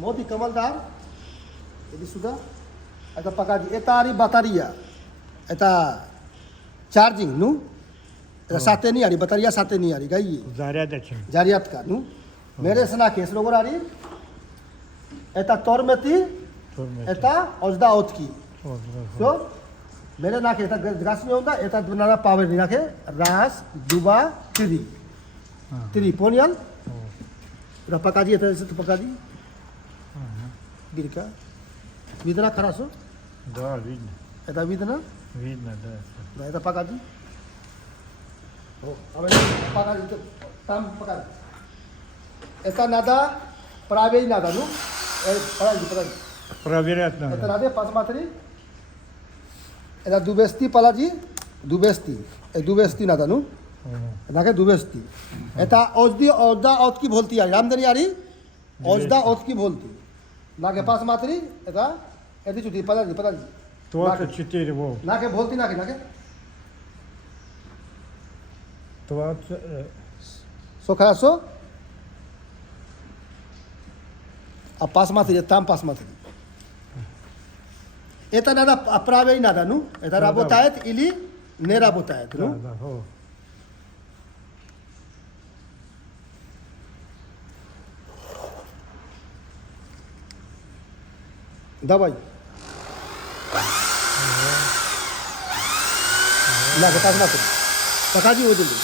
Modi Kamaldar. Ini sudah. Eta pakai eta hari bataria. Eta charging nu. Eta sate ni hari bataria sate ni hari gay. Jariat ka nu. Mere sana kes logo hari. Eta tormeti. Eta ozda otki. So mere na ke eta gas me onda eta dunara power ni na ke ras duba tiri. Tiri ponial. Berapa kaji eta itu pakaji? Birka. Vidna kharaso? Да, видно. Это видно? Видно, да. Да, это погоди. Погоди, там погоди. Это надо проверить надо, ну? Погоди. Проверять надо. Это надо посмотреть. Это дубести, положи. Дубести. Дубести надо, ну? Надо дубести. Это озда отки болти яри. Рамдани яри. Озда отки болти. Надо посмотреть. Это чути, положи. 24 волт. Наке болти наке. 20. Все хорошо? А посмотри, там посмотри. Это надо проверить надо, ну? Это работает или не работает, ну? Да. Давай. Надо посмотри. Покажи вот это.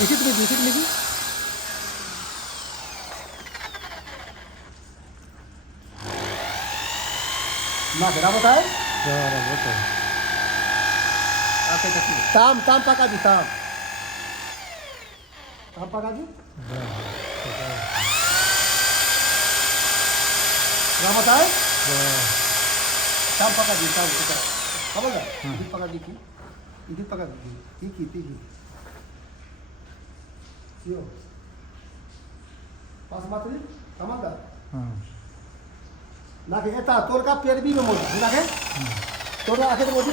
Ищет лиги. Надо работает? Да, работает. Там покажи, там. Там покажи? Да. Работает? Да. Там покажи, там. Помога? Иди покажи. Тихи. Все. Посмотри, команда. Наке, это только первый номер. Наке? Только आखिर मोदी.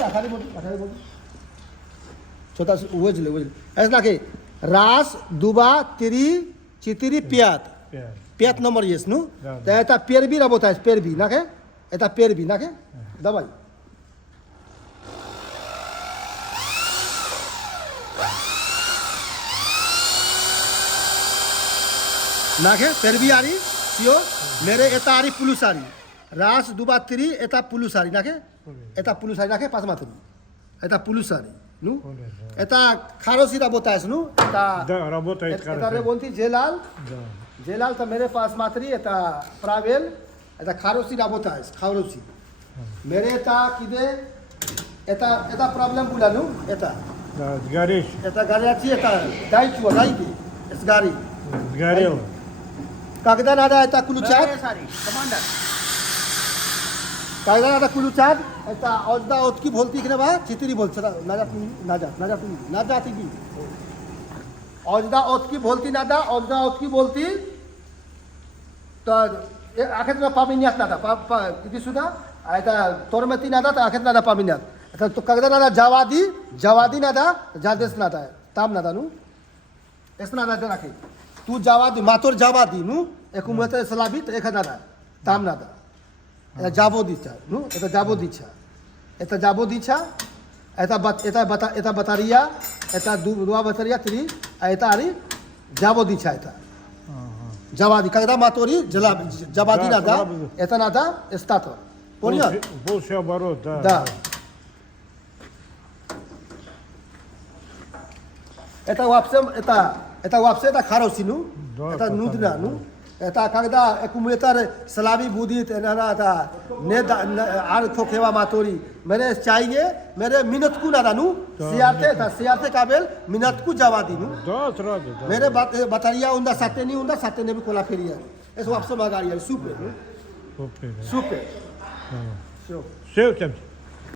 छोटा वजले. ऐसा नाके रास दुबा तिरी चितिरी पियात номер есть, ну? Да. Это первый работает, первый, наке? Это первый, наке? Давай. नाके первый आरी, все. मेरे это आरी पुलुस आरी. Раз, два, три, это пулюсари, наке? Это пулюсари, наке? Посмотри. Это пулюсари. Ну? Это хороший работает, ну? Да, работает хорошо. Это работает Джелал. Да. Джелал, то मेरे पास смотри, это правил. Это хороший работает, хороший. मेरे это киде? Это проблем была, ну? Это. Да, сгоришь. Это горячий, это дайте, сгори. Сгорел. Когда надо это включать? Когда надо включать, это озда отки болти कि ना बा चितरी बोल चला ना जाती भी озда отки болти надо озда отки болти то आखिर में поменять надо иди сюда а это тормоти надо то आखिर надо поменять это то когда надо जवादी надо जादेस надо там надо ну ऐसा надо रखे तू जवादी मातोर जवादी ну एकूमते सलाबित एक надо там надо это जाबोदीचा, ну, это जाबोदीचा. Это батарея, это два батарея, три, а это ари जाबोदीचा это. Джавади, когда мотори, джавади надо, это надо статор. Понял? Больше оборот, да. Да. Это вообще это хороший, ну, это нудно, ну. Это когда аккумулятор слабый будет, это не архокева мотори. मेरे चाहिए मेरे मिनट को ना दानू सियारते काबिल मिनट को जवा दिनू मेरे बताइए उन्दा साते ने भी कोला फेरिया ऐसे वापस मगाड़िया सुपे Все,